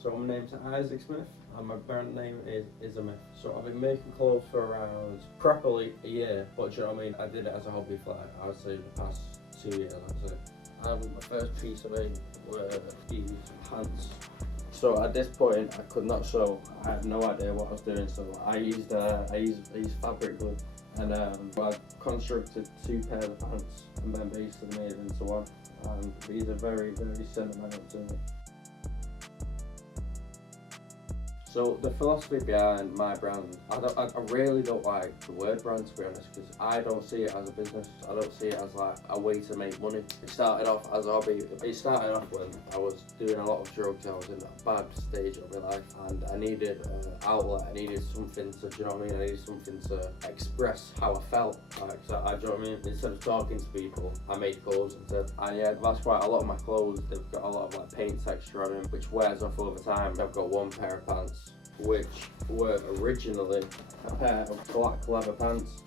So my name's Isaac Smith and my brand name is a myth. So I've been making clothes for around properly a year, but do you know what I mean? I did it as a hobby for like, I would say the past 2 years, I'd say. And my first piece I made were these pants. So at this point I could not sew. I had no idea what I was doing, so I used fabric glue. And I constructed 2 pairs of pants and then basically made it into one. And these are very, very sentimental to me. So the philosophy behind my brand, I really don't like the word brand, to be honest, because I don't see it as a business. I don't see it as like a way to make money. It started off as a hobby. It started off when I was doing a lot of drugs. I was in a bad stage of my life and I needed an outlet. I needed something to, do you know what I mean? I needed something to express how I felt. Like, so, do you know what I mean? Instead of talking to people, I made clothes instead. And yeah, that's why a lot of my clothes, they've got a lot of like paint texture on them, which wears off over time. I've got 1 pair of pants which were originally a pair of black leather pants,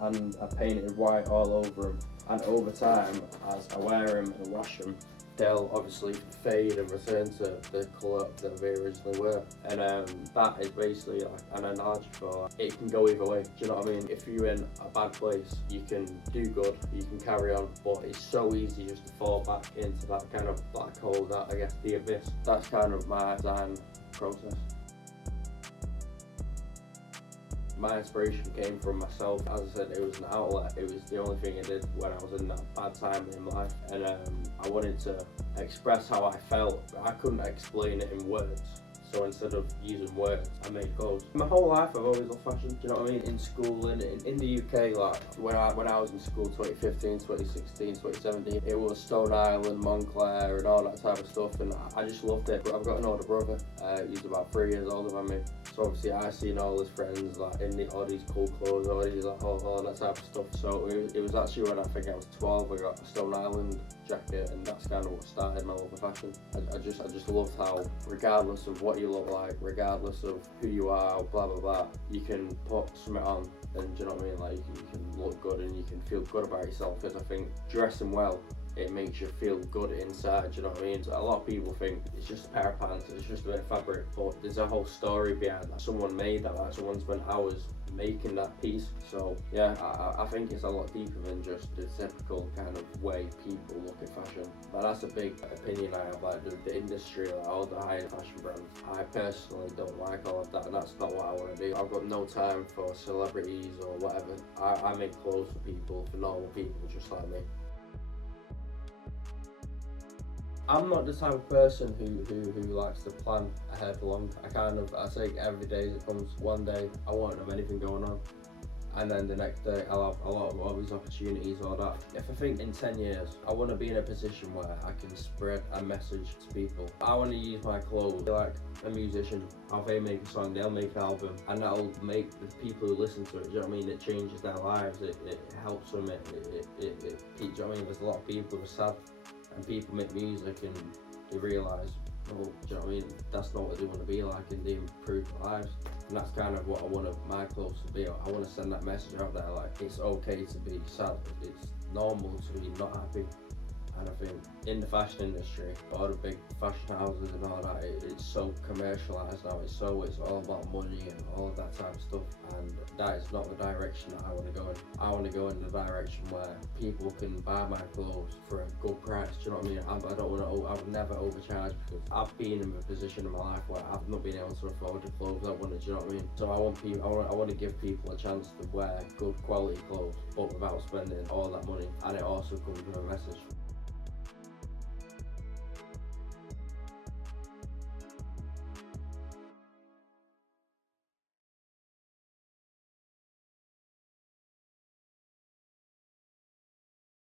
and I painted white all over them. And over time, as I wear them and wash them, they'll obviously fade and return to the colour that they originally were. And that is basically like an analogy for it can go either way. Do you know what I mean? If you're in a bad place, you can do good, you can carry on, but it's so easy just to fall back into that kind of black hole, that I guess the abyss. That's kind of my design process. My inspiration came from myself. As I said, it was an outlet. It was the only thing I did when I was in that bad time in life. And I wanted to express how I felt. I couldn't explain it in words. So instead of using words, I made clothes. My whole life I've always loved fashion, do you know what I mean? In school, in the UK, like when I was in school 2015, 2016, 2017, it was Stone Island, Montclair and all that type of stuff, and I just loved it. But I've got an older brother, he's about 3 years older than me. So obviously I seen all his friends like in all these cool clothes, all these like, all that type of stuff. So it was actually when I think I was 12, I got a Stone Island jacket, and that's kind of what started my love of fashion. I just loved how, regardless of what you look like, regardless of who you are, blah blah blah, you can put something on, and do you know what I mean? Like you can look good and you can feel good about yourself. Because I think dressing well, it makes you feel good inside, do you know what I mean? So a lot of people think it's just a pair of pants, it's just a bit of fabric, but there's a whole story behind that. Someone made that, like someone spent hours making that piece. So yeah, I think it's a lot deeper than just the typical kind of way people look at fashion. But that's a big opinion I have, like the industry, like all the high fashion brands. I personally don't like all of that, and that's not what I want to do. I've got no time for celebrities or whatever. I make clothes for people, for normal people just like me. I'm not the type of person who likes to plan ahead long. I take every day as it comes. One day I won't have anything going on, and then the next day I'll have a lot of all these opportunities or that. If I think in 10 years, I want to be in a position where I can spread a message to people. I want to use my clothes like a musician. How they make a song, they'll make an album, and that'll make the people who listen to it, do you know what I mean? It changes their lives, it helps them, do you know what I mean? There's a lot of people who are sad, and people make music and they realise, oh, do you know what I mean? That's not what they want to be like, and they improve their lives. And that's kind of what I want my clothes to be. I want to send that message out there, like it's okay to be sad, it's normal to be not happy. And I think in the fashion industry, all the big fashion houses and all that, it's so commercialised now. It's all about money and all of that type of stuff. And that is not the direction that I want to go in. I want to go in the direction where people can buy my clothes for a good price. Do you know what I mean? I would never overcharge, because I've been in a position in my life where I've not been able to afford the clothes I wanted. Do you know what I mean? So I want to give people a chance to wear good quality clothes, but without spending all that money. And it also comes with a message.